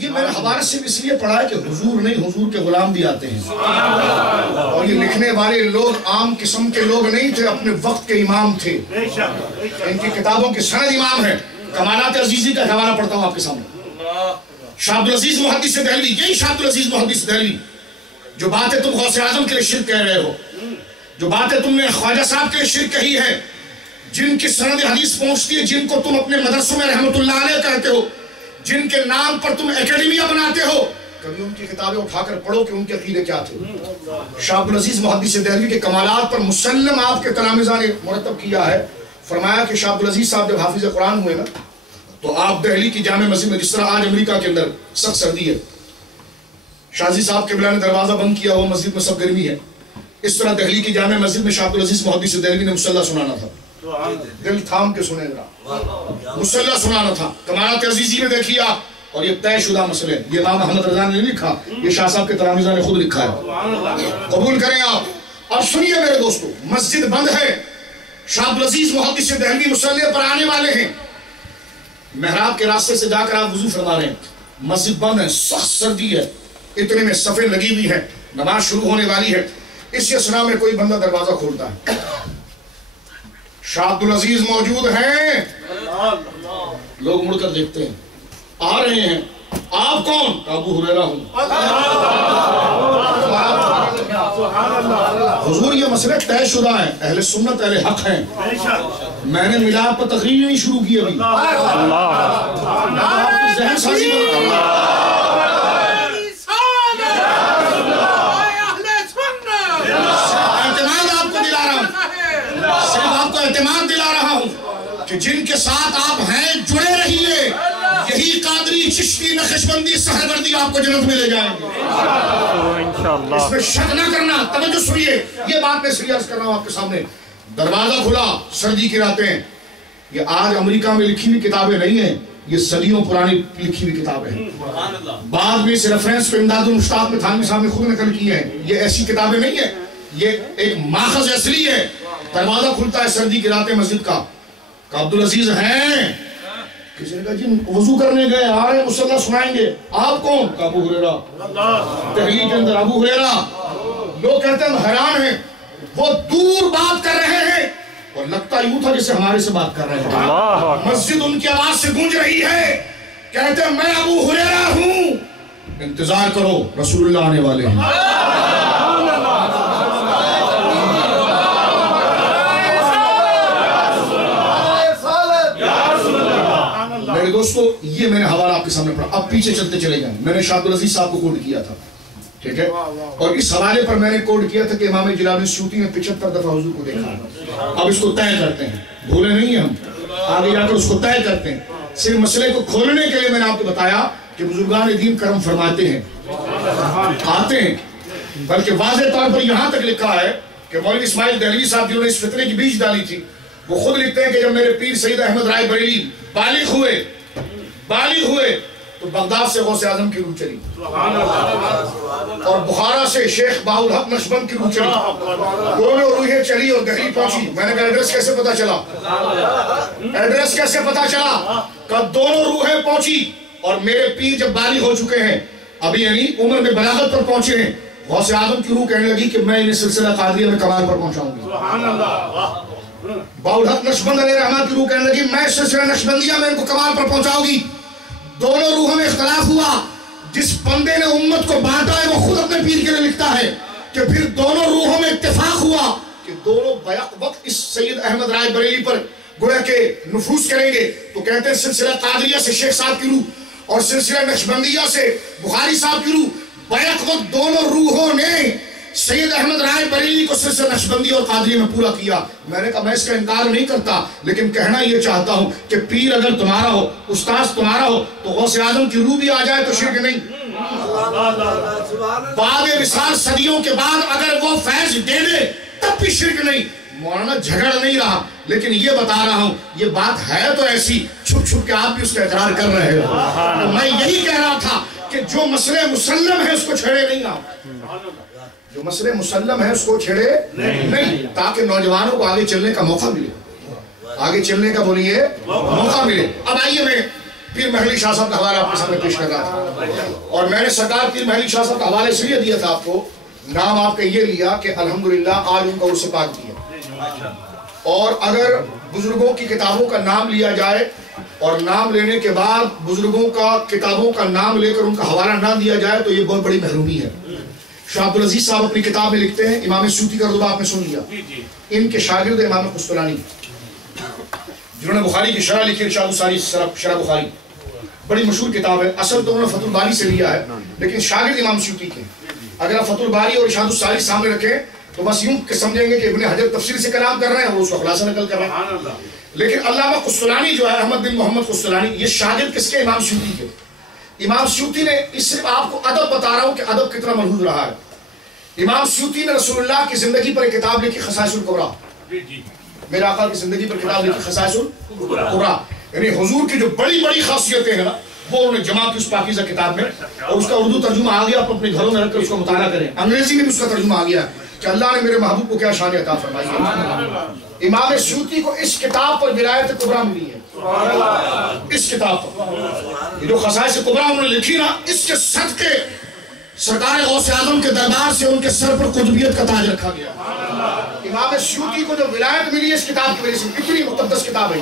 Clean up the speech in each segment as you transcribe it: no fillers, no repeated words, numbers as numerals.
یہ میں نے حوالے سے اس لیے پڑھا ہے کہ حضور نہیں، حضور کے غلام بھی آتے ہیں، اور یہ لکھنے والے لوگ عام قسم کے لوگ نہیں تھے، اپنے وقت کے امام تھے، ان کی کتابوں کے سند امام ہیں۔ کمالات عزیزی کا حوالہ پڑھتا ہوں آپ کے سامنے۔ شاہ عبدالعزیز محدث دہلوی، یہی شاہ عبدالعزیز محدث دہلوی جو باتیں تم غوث اعظم کے لیے شرک کہہ رہے ہو، جو باتیں تم نے خواجہ صاحب کے لیے شرک کہی ہے، جن کی سند حدیث پہنچتی ہے، جن کو تم اپنے مدرسوں میں رحمت اللہ علیہ کہتے ہو، جن کے نام پر تم اکیڈمیاں بناتے ہو، کبھی ان کی کتابیں اٹھا کر پڑھو کہ ان کے عقیدے کیا تھے۔ شاہ عبدالعزیز محدث دہلوی کے کمالات پر مسلم آپ کے تلامذہ نے مرتب کیا ہے۔ فرمایا کہ شاہ عبدالعزیز صاحب جب حافظ قرآن ہوئے نا تو آپ دہلی کی جامع مسجد میں، جس طرح آج امریکہ کے اندر سخت سردی ہے، شاہزی صاحب قبلہ نے دروازہ بند کیا ہوا، مسجد میں سب گرمی ہے، اس طرح دہلی کی جامع مسجد میں شاہ عبدالعزیز محدث دہلوی نے مصلح سنانا تھا۔ دل تھام کے سنے گا، مصلح سنانا تھا۔ کمالات عزیزی میں دیکھیے آپ، اور یہ طے شدہ مسئلے، یہ امام احمد رضا نے نہیں لکھا، یہ شاہ صاحب کے تلامذہ نے خود لکھا ہے، قبول کریں آپ۔ اور سنیے میرے دوستو، مسجد بند ہے، شاہ عبدالعزیز محدث دہلوی مصلح پر آنے والے ہیں، محراب کے راستے سے جا کر آپ وضو فرما رہے ہیں، مسجد بند ہے، سخت سردی ہے، اتنے میں صفیں لگی ہوئی ہیں، نماز شروع ہونے والی ہے، اس اسنا میں کوئی بندہ دروازہ کھولتا ہے، شاہ عبدالعزیز موجود ہیں، لوگ مڑ کر دیکھتے ہیں، آ رہے ہیں، آپ کون؟ ابو ہریرہ ہوں۔ حضور یہ مسئلہ طے شدہ ہے، اہل سنت اہل حق ہیں، میں نے میلاد پر تقریر نہیں شروع کی ابھی، ذہن سازی اعتماد آپ کو دلا رہا ہوں، صرف آپ کو اعتماد دلا رہا ہوں کہ جن کے ساتھ آپ ہیں جڑے رہیے، یہی قادری، چشتی، نقشبندی، سہروردی آپ کو جنت میں لے جائیں گے، اس میں شک نہ کرنا۔ توجہ سنیے، یہ بات میں اس لیے عرض کر رہا ہوں آپ کے سامنے، دروازہ کھلا، سردی کی راتیں، یہ آج امریکہ میں لکھی ہوئی کتابیں نہیں ہیں، یہ صدیوں پرانی لکھی ہوئی کتابیں ہیں، بعد میں اس ریفرنس پہ امداد المشتاق میں تھانوی صاحب نے خود نقل کی ہیں، یہ ایسی کتابیں نہیں ہیں، یہ ایک ماخذ اصلی ہے۔ دروازہ کھلتا ہے سردی کی راتیں مسجد کا، کہ عبدالعزیز ہیں، کسی نے کہا جی وضو کرنے گئے، آ رہے مصلح سنائیں گے، آپ کون؟ کہ ابو ہریرہ، دہلی کے اندر ابو ہریرہ، لوگ کہتے ہیں حیران ہیں، وہ دور بات کر رہے ہیں اور لگتا یوں تھا جسے ہمارے سے بات کر رہے ہیں، مسجد ان کی آواز سے گونج رہی ہے، کہتے ہیں میں ابو ہریرہ ہوں، انتظار کرو رسول اللہ آنے والے ہیں۔ میرے دوستو، یہ میں نے حوالہ آپ کے سامنے پڑھا، اب پیچھے چلتے چلے جائیں۔ میں نے شاہ عبدالعزیز صاحب کو کوٹ کیا تھا، ٹھیک ہے، اور اس حوالے پر میں نے کوٹ کیا تھا کہ امام جلالی سیوطی نے 75 دفعہ حضور کو دیکھا۔ اب اس کو طے کرتے ہیں، بھولے نہیں ہیں ہم، آگے جا کر اس کو طے کرتے ہیں۔ صرف مسئلے کو کھولنے کے لیے میں نے آپ کو بتایا کہ بزرگان دین کرم فرماتے ہیں، آتے ہیں، بلکہ واضح طور پر یہاں تک لکھا ہے کہ مولوی اسماعیل دہلوی صاحب جنہوں نے اس فتنے کی بیج ڈالی تھی، وہ خود لکھتے ہیں کہ جب میرے پیر سید احمد رائے بریلی بالغ ہوئے تو بغداد سے غوث اعظم کی روح چلی، اور بخارا سے شیخ بہاءالحق نقشبند کی روح چلی، دونوں روحیں چلی اور دہلی پہنچی۔ میں نے کہا ایڈریس کیسے پتا چلا؟ ایڈریس کیسے پتا چلا؟ کہ دونوں روحیں پہنچی، اور میرے پیر جب بالغ ہو چکے ہیں، ابھی یعنی عمر میں بلاغت پر پہنچے ہیں، غوث اعظم کی روح کہنے لگی کہ میں انہیں سلسلہ قادریہ میں کمال پر پہنچاؤں گی۔ بہاءالحق نقشبند علیہ رحمہ کی روح کہنے لگی میں سلسلہ نقشبندیہ میں ان کو کمال پر پہنچاؤں گی۔ دونوں روحوں میں اختلاف ہوا، جس بندے نے امت کو بانٹا ہے وہ خود اپنے پیر کے لیے لکھتا ہے کہ پھر دونوں روحوں میں اتفاق ہوا کہ دونوں بیک وقت اس سید احمد رائے بریلی پر گویا کہ نفوذ کریں گے، تو کہتے ہیں سلسلہ قادریہ سے شیخ صاحب کی روح اور سلسلہ نقشبندیہ سے بخاری صاحب کی روح، بیک وقت دونوں روحوں نے سید احمد رائے بریلی کو سلسلہ نقشبندی اور قادری میں پورا کیا۔ میں نے کہا میں اس کا انکار نہیں کرتا، لیکن کہنا یہ چاہتا ہوں کہ پیر اگر تمہارا ہو، استاذ تمہارا ہو، تو غوث اعظم کی روح بھی آ جائے تو شرک نہیں۔ بعد وصال صدیوں کے بعد اگر وہ فیض دے دے تب بھی شرک نہیں۔ مولانا جھگڑ نہیں رہا، لیکن یہ بتا رہا ہوں یہ بات ہے تو ایسی، چھپ چھپ کے آپ بھی اس کا اقرار کر رہے ہو۔ میں یہی کہہ رہا تھا کہ جو مسئلے مسلم ہے اس کو چھیڑے نہیں آپ، جو مسئلے مسلم ہے اس کو چھیڑے نہیں، تاکہ نوجوانوں کو آگے چلنے کا موقع ملے، آگے چلنے کا بولیے موقع ملے۔ اب آئیے میں پیر محلی شاہ صاحب کا حوالہ آپ کے سامنے پیش کر رہا تھا، اور میں نے سرکار پیر محلی شاہ صاحب کا حوالہ اس لیے دیا تھا آپ کو، نام آپ کا یہ لیا کہ الحمدللہ آج ان کا عرس پاک بھی ہے، اور اگر بزرگوں کی کتابوں کا نام لیا جائے اور نام لینے کے بعد بزرگوں کا کتابوں کا نام لے کر ان کا حوالہ نہ دیا جائے تو یہ بہت بڑی محرومی ہے۔ شاہ عبدالعزیز صاحب اپنی کتاب میں لکھتے ہیں، امام سیوطی کا رتبہ آپ نے سن لیا، ان کے شاگرد امام قسطلانی جنہوں نے بخاری کی شرح لکھی، ارشاد الساری شرح بخاری، بڑی مشہور کتاب ہے، اصل تو انہوں نے فتح الباری سے لیا ہے لیکن شاگرد امام سیوطی کے۔ اگر آپ فتح الباری اور ارشاد الساری سامنے رکھیں تو بس یوں کہ سمجھیں گے کہ ابن حجر تفسیر سے کلام کر رہے ہیں اور اس کا خلاصہ نقل کر رہے ہیں، لیکن علامہ قسطلانی جو ہے احمد بن محمد قسطلانی، یہ شاگرد کس کے؟ امام سیوطی کے۔ امام سیوطی نے، اس سے آپ کو ادب بتا رہا ہوں کہ ادب کتنا ملحوظ رہا ہے۔ امام سیوطی نے رسول اللہ کی زندگی پر ایک کتاب لکھی، خصائص الکبریٰ، میرے آقا کی زندگی پر کتاب لکھی، خصائص الکبریٰ، یعنی حضور کی جو بڑی بڑی خاصیتیں ہیں نا وہ انہوں نے جمع کی اس پاکیزہ کتاب میں، اور اس کا اردو ترجمہ آ گیا، آپ اپنے گھروں میں رکھ کر اس کو مطالعہ کریں، انگریزی میں بھی اس کا ترجمہ آ گیا کہ اللہ نے میرے محبوب کو کیا شان عطا فرمائی ہے۔ امام سیوطی کو اس کتاب پر ولایت کبریٰ ملی ہے، اس کتاب پر، یہ جو خصائص کبریٰ انہوں نے لکھی نا، اس کے صدقے سرکار غوث اعظم کے دربار سے ان کے سر پر قطبیت کا تاج رکھا گیا۔ امام سیوطی کو جو ولایت ملی ہے اس کتاب کی وجہ سے، اتنی مقدس کتاب ہے۔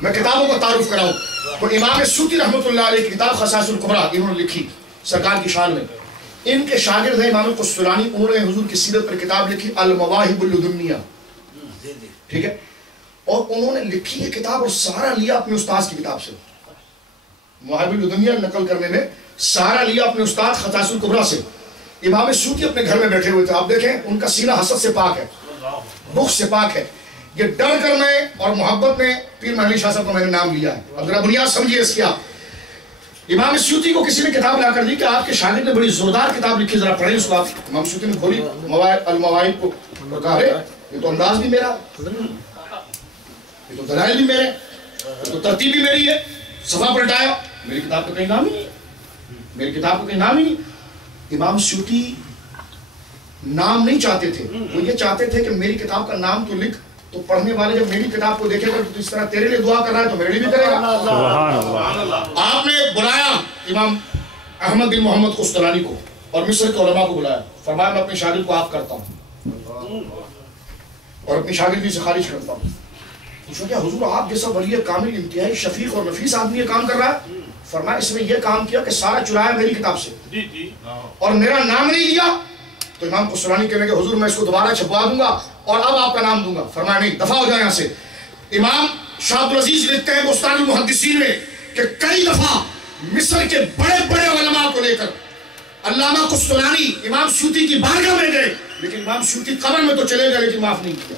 میں کتابوں کا تعارف کراؤں تو امام سیوطی رحمۃ اللہ علیہ کی کتاب خصائص الکبریٰ انہوں نے لکھی سرکار کی شان میں۔ ان کے شاگرد ہیں امام قسطلانی، انہوں نے حضور کی سیرت پر کتاب لکھی المواہب اللدنیہ، ٹھیک ہے، اور انہوں نے لکھی یہ کتاب اور سارا لیا اپنے استاذ کی کتاب سے، مواہب اللدنیہ نقل کرنے میں سارا لیا اپنے استاد خصائص الکبریٰ سے۔ امام سیوطی اپنے گھر میں بیٹھے ہوئے تھے، آپ دیکھیں ان کا سینہ حسد سے پاک ہے، بخس سے پاک ہے، یہ ڈر کر میں اور محبت میں پیر محلی شاہ صاحب کو میں نے نام لیا ہے۔ اب ذرا بنیاد سمجھیے اس کی آپ۔ امام سیوطی کو کسی نے کتاب لا کر دی کہ آپ کے شاگرد نے بڑی زوردار کتاب لکھی، ذرا پڑھیں اس کو آپ۔ امام سیوطی نے کھولی المواہب کو، کہا ارے یہ تو انداز بھی میرا، یہ تو دلائل بھی میرے، یہ تو ترتیب بھی میری ہے، صفحہ پلٹایا، میری کتاب کا کہیں نام ہی نہیں، میری کتاب کا کہیں نام ہی نہیں۔ امام سیوطی نام نہیں چاہتے تھے، وہ یہ چاہتے تھے کہ میری کتاب کا نام تو لکھ، تو پڑھنے والے جب میری کتاب کو دیکھے گا تو اس طرح تیرے لیے دعا کر رہا ہے تو میرے لیے بھی کرے گا۔ سبحان اللہ۔ آپ نے بلایا امام احمد بن محمد قسطلانی کو اور مصر کے علماء کو بلایا، فرمایا میں اپنے شاگرد کو آپ کرتا ہوں اور اپنی شاگردی سے خارج کرتا ہوں۔ پوچھو کیا حضور آپ جیسا ولی کامل انتہائی شفیق اور نفیس آدمی یہ کام کر رہا ہے؟ فرمایا اس نے یہ کام کیا کہ سارا چرایا میری کتاب سے اور میرا نام نہیں لیا۔ تو امام قسطلانی کہنے کہ حضور میں اس کو دوبارہ چھپوا دوں گا اور اب آپ کا نام دوں گا۔ فرمایا نہیں، دفع ہو جائے یہاں سے۔ امام شاہ عبدالعزیز لکھتے ہیں بستان المحدثین میں کہ کئی دفعہ مصر کے بڑے بڑے علماء کو لے کر علامہ قسطلانی امام سیوطی کی بارگاہ میں گئے، لیکن امام سیوطی قبر میں تو چلے گئے لیکن معاف نہیں کیا،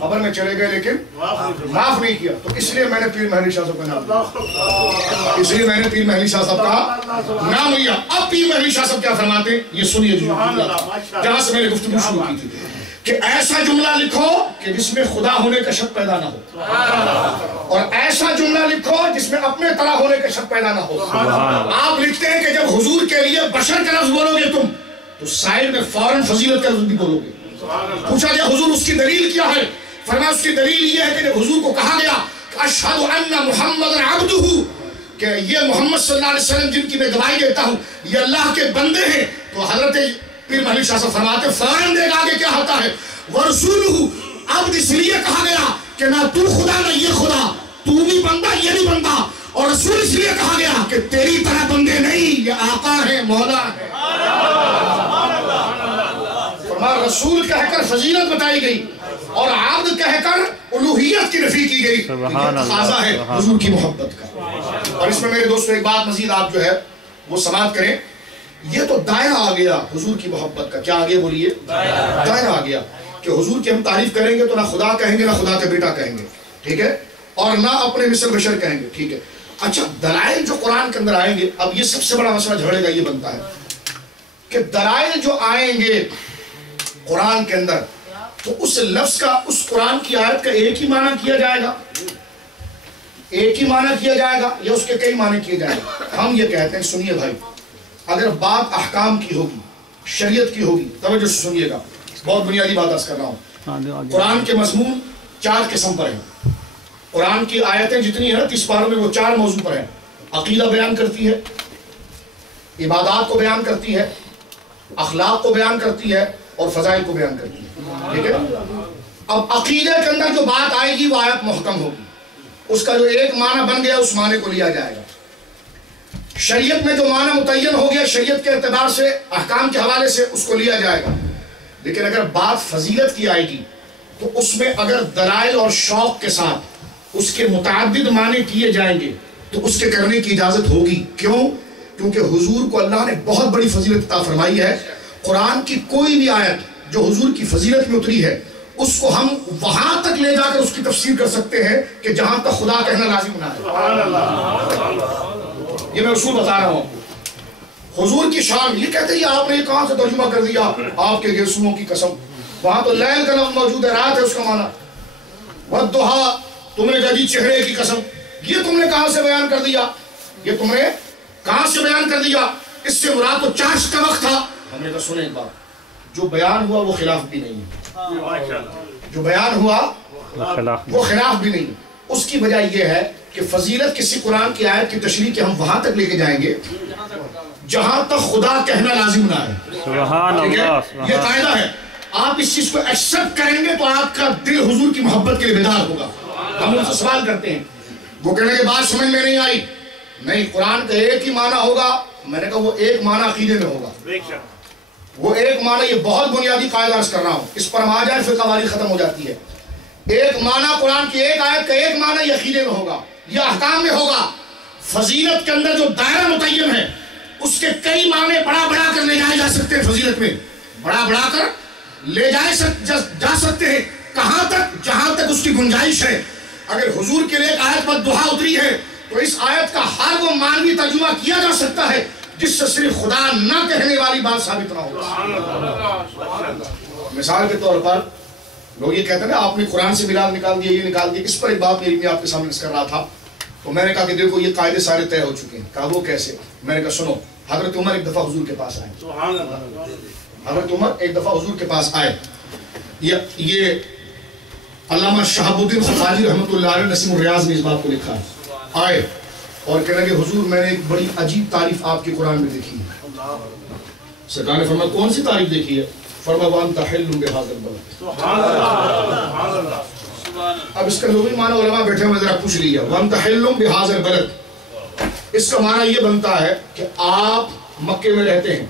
قبر میں چلے گئے لیکن معاف نہیں کیا۔ تو اس لیے میں نے پیر محلی شاہ صاحب کا نام لیا، اس لیے میں نے پیر محلی شاہ صاحب کا نام لیا۔ اب پیر محلی شاہ صاحب کیا فرماتے ہیں یہ سنیے جہاں سے میں نے گفتگو شروع کی تھی کہ ایسا جملہ لکھو کہ جس میں خدا ہونے کا شک پیدا نہ ہو، اور ایسا جملہ لکھو جس میں اپنے طرح ہونے کا شک پیدا نہ ہو۔ آپ لکھتے ہیں کہ جب حضور کے لیے بشر کا لفظ بولو گے تم تو سائر میں فوراً فضیلت کا لفظ بھی بولو گے۔ پوچھا گیا حضور اس کی دلیل کیا ہے؟ فرمایا اس کی دلیل یہ ہے کہ جب حضور کو کہا گیا اشہد ان محمد عبدہ، کہ یہ محمد صلی اللہ علیہ وسلم جن کی میں گواہی دیتا ہوں یہ اللہ کے بندے ہیں، تو حضرت پیر محلی شاہ صاحب فرماتے فوراً دیکھ آگے کیا ہوتا ہے، ورسولہ، عبد اس لیے کہا گیا کہ نہ تو خدا نہ یہ خدا، تو بھی بندہ یہ بھی بندہ، اور رسول اس لیے کہا گیا کہ تیری طرح بندے نہیں، یہ آقا ہے، مولا ہے۔ فرمایا رسول کہہ کر فضیلت بتائی گئی اور عبد کہہ کر الوہیت کی نفی کی گئی، یہ تقاضا ہے حضور کی محبت کا۔ اور اس میں میرے دوستو ایک بات مزید آپ جو ہے وہ سماعت کریں، یہ تو دائرہ آ گیا حضور کی محبت کا، کیا آگے بولیے؟ دائرہ آ گیا کہ حضور کی ہم تعریف کریں گے تو نہ خدا کہیں گے نہ خدا کا بیٹا کہیں گے، ٹھیک ہے، اور نہ اپنے مثل بشر کہیں گے، ٹھیک ہے۔ اچھا دلائل جو قرآن کے اندر آئیں گے، اب یہ سب سے بڑا مسئلہ جھگڑے کا یہ بنتا ہے کہ دلائل جو آئیں گے قرآن کے اندر تو اس لفظ کا، اس قرآن کی آیت کا ایک ہی معنی کیا جائے گا، ایک ہی معنی کیا جائے گا یا اس کے کئی معنی کیے جائیں گے؟ ہم یہ کہتے ہیں سنیے بھائی، اگر بات احکام کی ہوگی، شریعت کی ہوگی، توجہ سے سنیے گا، بہت بنیادی بات عرض کر رہا ہوں۔ قرآن کے مضمون 4 قسم پر ہیں، قرآن کی آیتیں جتنی ہیں 30 پاروں میں وہ 4 موضوع پر ہیں. عقیدہ بیان کرتی ہے، عبادات کو بیان کرتی ہے، اخلاق کو بیان کرتی ہے اور فضائل کو بیان کرتی ہے. ٹھیک ہے. اب عقیدے کے اندر جو بات آئے گی وہ آیت محکم ہوگی، اس کا جو ایک معنی بن گیا اس معنی کو لیا جائے گا. شریعت میں جو معنی متعین ہو گیا شریعت کے اعتبار سے احکام کے حوالے سے اس کو لیا جائے گا. لیکن اگر بات فضیلت کی آئے گی تو اس میں اگر دلائل اور شوق کے ساتھ اس کے متعدد معنی کیے جائیں گے تو اس کے کرنے کی اجازت ہوگی. کیوں؟ کیونکہ حضور کو اللہ نے بہت بڑی فضیلت عطا فرمائی ہے. قرآن کی کوئی بھی آیت جو حضور کی فضیلت میں اتری ہے اس کو ہم وہاں تک لے جا کر اس کی تفسیر کر سکتے ہیں کہ جہاں تک خدا کہنا لازم نہ ہے. یہ میں اصول بتا رہا ہوں. حضور کی شان یہ کہتے ہیں آپ نے یہ کہاں سے ترجمہ کر دیا آپ کے گیسوؤں کی قسم. وہاں تو لیل کا لفظ موجود ہے، رات ہے اس کا معنی. والضحیٰ تم نے کہا جی چہرے کی قسم، یہ تم نے کہاں سے بیان کر دیا؟ یہ تم نے کہاں سے بیان کر دیا؟ اس سے مراد تو چاشت کا وقت تھا. ہم نے کہا سنیں ایک بات، جو بیان ہوا وہ خلاف بھی نہیں ہے. جو بیان ہوا وہ خلاف بھی نہیں. اس کی وجہ یہ ہے کہ فضیلت کسی قرآن کی آیت کی تشریح کے ہم وہاں تک لے کے جائیں گے جہاں تک خدا کہنا لازم نہ ہے. سبحان اللہ. یہ قاعدہ ہے. آپ اس چیز کو ایکسپٹ کریں گے تو آپ کا دل حضور کی محبت کے لیے بیدار ہوگا. ہم ان سے سوال کرتے ہیں، وہ کہنے کے بعد سمجھ میں نہیں آئی. نہیں، قرآن کا ایک ہی معنی ہوگا. میں نے کہا وہ ایک معنی عقیدے میں ہوگا. وہ ایک معنی، یہ بہت بنیادی قاعدہ عرض کر رہا ہوں، اس پر ہم آ جائیں فقہ والی ختم ہو جاتی ہے. ایک معنی قرآن کی ایک آیت کا ایک معنی یہ عقیدے میں ہوگا، یہ احکام میں ہوگا. فضیلت کے اندر جو دائرہ متعین ہے اس کے کئی معنی بڑا بڑا کر لے جائے جا سکتے ہیں. فضیلت میں بڑا بڑا کر لے جا سکتے ہیں. کہاں تک؟ جہاں تک اس کی گنجائش ہے. اگر حضور کے لیے ایک آیت پر دعا اتری ہے تو اس آیت کا ہر وہ معنوی ترجمہ کیا جا سکتا ہے جس سے صرف خدا نہ کہنے والی بات ثابت نہ ہو. مثال کے طور پر لوگ یہ کہتے ہیں نا آپ نے قرآن سے میلاد نکال دیا، یہ نکال دیا. اس پر ایک بات میں آپ کے سامنے کر رہا تھا تو میں نے کہا کہ دیکھو یہ قاعدے سارے طے ہو چکے ہیں. کہا وہ کیسے؟ میں نے کہا سنو، حضرت عمر ایک دفعہ حضور کے پاس آئے. حضرت عمر ایک دفعہ حضور کے پاس آئے. یہ علامہ شہاب الدین خفاجی رحمۃ اللہ علیہ نسیم الریاض نے اس بات کو لکھا ہے. آئے اور کہنے لگے حضور میں نے ایک بڑی عجیب تعریف آپ کے قرآن میں دیکھی ہے. سرکار نے فرمایا کون سی تعریف دیکھی ہے؟ فرمایا وانت حل بہذا البلد. اب اس کا لغوی معنی علماء بیٹھے ہوئے ذرا پوچھ لیا. وانت حل بہذا البلد اس کا معنی یہ بنتا ہے کہ آپ مکے میں رہتے ہیں.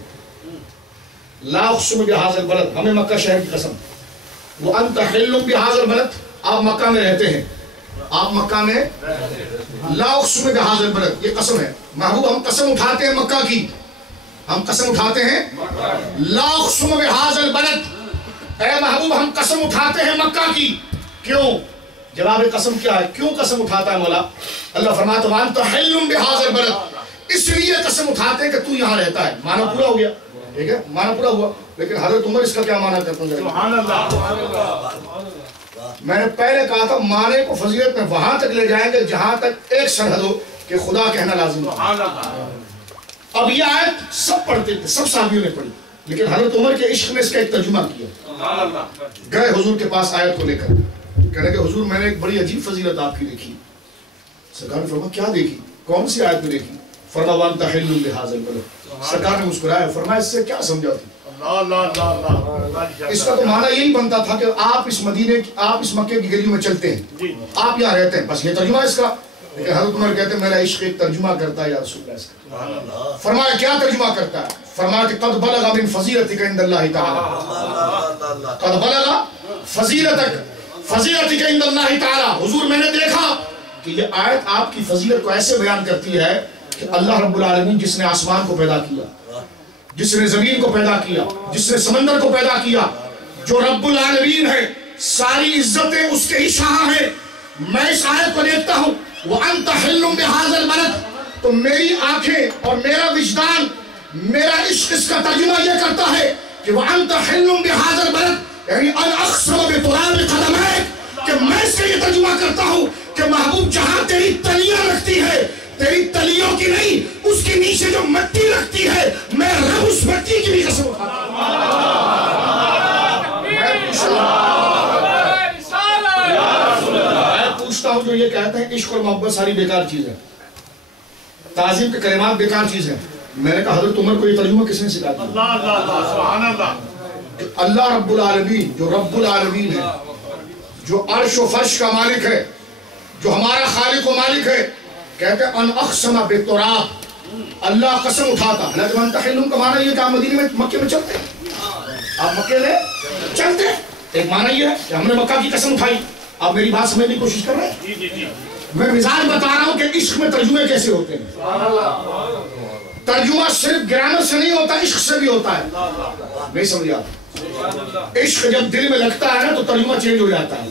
لا اقسم بہذا البلد، ہمیں مکہ شہر کی قسم. وانت حل بہذا البلد، آپ مکہ میں رہتے ہیں. آپ مکہ میں لا اقسم بہذا البلد، یہ قسم ہے. محبوب ہم قسم اٹھاتے ہیں مکہ کی، ہم قسم اٹھاتے ہیں لا اقسم بہذا البلد. اے محبوب ہم قسم اٹھاتے ہیں مکہ کی. کیوں؟ جواب قسم کیا ہے؟ کیوں قسم اٹھاتا ہے مولا؟ اللہ فرماتا ہے وانت حل بہذا البلد، اس لیے قسم اٹھاتے ہیں کہ تو یہاں رہتا ہے. معنی پورا ہو گیا. ٹھیک ہے، معنی پورا ہوا. لیکن حضرت عمر اس کا کیا معنی کرتا ہوں؟ سبحان اللہ. میں نے پہلے کہا تھا معنی کو فضیلت میں وہاں تک لے جائیں گے جہاں تک ایک سرحد ہو کہ خدا کہنا لازم ہے. اب یہ آیت سب پڑھتے تھے، سب صحابیوں نے پڑھی، لیکن حضرت عمر کے عشق میں اس کا ایک ترجمہ کیا. گئے حضور کے پاس آیت کو لے کر، کہنے کہ حضور میں نے ایک بڑی عجیب فضیلت آپ کی دیکھی. سرکار نے فرمایا کیا دیکھی؟ کون سی آیت میں دیکھی؟ فرمایا وانت حل بہذا البلد. سرکار نے مسکرایا، فرمایا اس سے کیا سمجھا تھی؟ اس کا تو معنی یہی بنتا تھا کہ آپ اس مدینے کی، آپ اس مکے کی گلیوں میں چلتے ہیں، آپ یہاں رہتے ہیں، بس یہ ترجمہ اس کا. لیکن حضرت عمر کہتے ہیں میرا عشق ایک ترجمہ کرتا ہے یا رسول اللہ. اس کا فرمایا کیا ترجمہ کرتا ہے؟ فرمایا کہ قد بلغ من فضیلتک عند اللہ تعالی. قد بلغ فضیلتک عند اللہ تعالی. حضور میں نے دیکھا کہ یہ آیت آپ کی فضیلت کو ایسے بیان کرتی ہے کہ اللہ رب العالمین جس نے آسمان کو پیدا کیا، جس نے زمین کو پیدا کیا، جس نے سمندر کو پیدا کیا، جو رب العالمین ہے، ساری عزتیں اس کے ہی شاہ ہیں. میں اس آیت کو دیکھتا ہوں وَأَنْتَ حِلٌّ بِهَذَا الْبَلَدِ، تو میری آنکھیں اور میرا وجدان، میرا عشق اس کا ترجمہ یہ کرتا ہے کہ وَأَنْتَ حِلٌّ بِهَذَا الْبَلَدِ، یعنی أَنْ أَقْسَمَ بِتُرَابِ قَدَمَيْكَ، کہ میں اس کے یہ ترجمہ کرتا ہوں کہ محبوب جہاں تیری تلیاں رکھتی ہے، تیری تلیوں کی نہیں، اس کے نیچے جو مٹی رکھتی ہے، میں رب اس مٹی کی بھی قسم اٹھاتا ہوں. میں پوچھتا ہوں جو یہ کہتے ہیں عشق اور محبت ساری بیکار چیز ہے، تعظیم کے کلمات بیکار چیز ہے، میں نے کہا حضرت عمر کو یہ ترجمہ کس نے سکھا دیا؟ سبحان اللہ، اللہ رب العالمین جو رب العالمین ہے، جو عرش و فرش کا مالک ہے، جو ہمارا خالق و مالک ہے، کہتے ہیں ان اقسم بالتراب، اللہ قسم اٹھاتا۔ حالانکہ وانت حل کا معنی یہ کہ آپ مدینے میں مکے میں چلتے ہیں، آپ مکے میں چلتے ہیں، ایک معنی یہ ہے کہ ہم نے مکہ کی قسم اٹھائی۔ آپ میری بات سمجھنے کی کوشش کر رہے ہیں؟ میں مثال بتا رہا ہوں کہ عشق میں ترجمے کیسے ہوتے ہیں۔ ترجمہ صرف گرامر سے نہیں ہوتا، عشق سے بھی ہوتا ہے۔ نہیں سمجھا؟ عشق جب دل میں لگتا ہے نا تو ترجمہ چینج ہو جاتا ہے،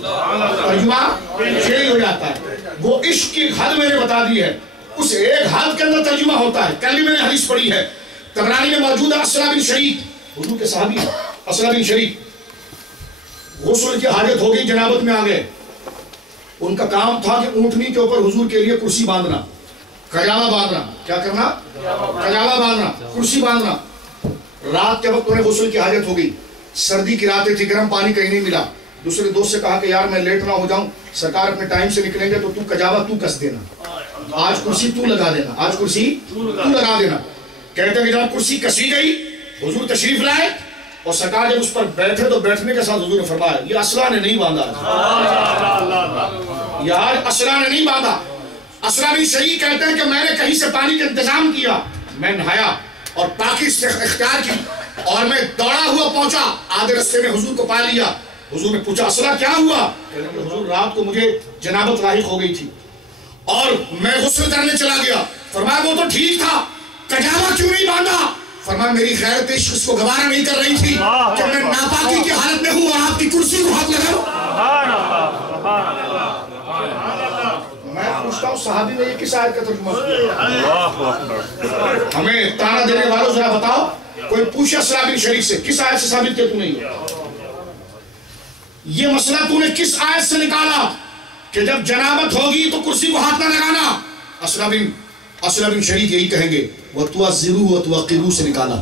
ترجمہ چینج ہو جاتا ہے۔ وہ عشق کی حد میں نے بتا دی ہے، اس ایک حد کے اندر ترجمہ ہوتا ہے۔ کل میں نے حدیث پڑھی ہے، طبرانی میں موجود ہے، اسلم بن شریک حضور کے صحابی ہیں، اسلم بن شریک غسل کی حاجت ہو گئی، جنابت میں آ گئے۔ ان کا کام تھا کہ اونٹنی کے اوپر حضور کے لیے کرسی باندھنا، قجاوہ باندھنا۔ کیا کرنا؟ قجاوہ باندھنا، کرسی باندھنا۔ رات کے وقت انہیں غسل کی حاجت ہو گئی، سردی کی راتیں تھی، گرم پانی کہیں نہیں ملا۔ دوسرے دوست سے کہا کہ یار میں لیٹ نہ ہو جاؤں، سرکار اپنے ٹائم سے نکلیں گے تو تو قجاوہ تو کس دینا، آج کرسی تو لگا دینا، آج کرسی تو لگا دینا۔ کہتے ہیں کہ جب کرسی کسی گئی، حضور تشریف لائے اور سرکار جب اس پر بیٹھے تو بیٹھنے کے ساتھ حضور نے فرمایا یہ اسلحہ نے نہیں باندھا، یہ آج اسلحہ نے نہیں باندھا۔ اسلم بن شریک کہتے ہیں کہ میں نے کہیں سے پانی کا انتظام کیا، میں نہایا اور پاکی اختیار کی اور میں دوڑا ہوا پہنچا، آدھے رستے میں حضور کو پا لیا۔ حضور نے پوچھا اسلحہ کیا ہوا؟ کہتے ہیں کہ حضور رات کو مجھے جنابت لاحق ہو گئی تھی اور میں غسل کرنے چلا گیا۔ فرمایا وہ تو ٹھیک تھا، قجاوہ کیوں نہیں باندھا؟ فرمایا میری غیرت عشق اس کو گوارا نہیں کر رہی تھی کہ میں ناپاکی کی حالت میں ہوں اور آپ کی کرسی کو ہاتھ لگاؤں۔ میں پوچھتا ہوں صحابی نے یہ کس آیت کا ترجمہ کیا؟ ہمیں تانا دینے والوں ذرا بتاؤ، کوئی پوچھے اسلم بن شریک سے کس آیت سے ثابت کیا تو نہیں ہے؟ یہ مسئلہ تو نے کس آیت سے نکالا کہ جب جنابت ہوگی تو کرسی کو ہاتھ نہ لگانا؟ اسلم بن شریک یہی کہیں گے وَتُوَزِّرُوا وَتُوَقِّرُوا سے نکالا،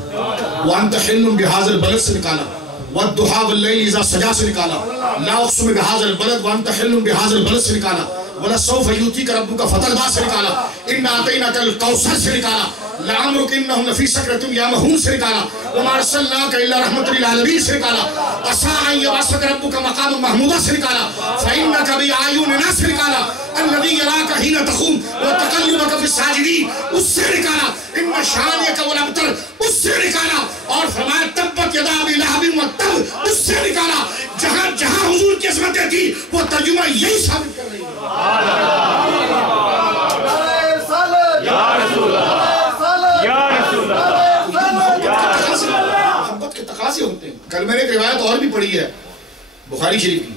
وَأَنْتَ حِلٌّ بِهَذَا الْبَلَدِ سے نکالا، وَالضُّحَىٰ وَاللَّيْلِ إِذَا سَجَىٰ سے نکالا، لَا أُقْسِمُ بِهَذَا الْبَلَدِ وَأَنْتَ حِلٌّ بِهَذَا الْبَلَدِ سے نکالا، وَلَسَوْفَ يُؤْتِيكَ رَبُّكَ فَتَرْضَىٰ سے نکالا، إِنَّا أَعْطَيْنَاكَ الْكَوْثَرَ سے نکالا، لَعَمْرُكَ إِنَّهُمْ لَفِي سَكْرَتِهِمْ يَعْمَهُونَ سے نکالا، وَمَا أَرْسَلْنَاكَ إِلَّا رَحْمَةً لِّلْعَالَمِينَ سے نکالا، عَسَىٰ أَن يَبْعَثَكَ رَبُّكَ مَقَامًا مَحْمُودًا سے نکالا، فَإِنَّكَ بِأَعْيُنِنَا سے نکالا، الَّذِي يَرَاكَ حِينَ تَقُومُ وَتَقَلُّبَكَ فِي السَّاجِدِينَ اس سے نکالا، إِنَّ شَانِئَكَ هُوَ الْأَبْتَرُ اس سے نکالا، اور فرمایا تبت یدا ابی لہب وتب اس سے نکالا۔ جہاں جہاں حضور کی عظمتیں تھی وہ ترجمہ یہی ثابت کر رہی ہے۔ محبت کے تقاضے ہوتے ہیں۔ کل میں نے ایک روایت اور بھی پڑھی ہے بخاری شریف کی،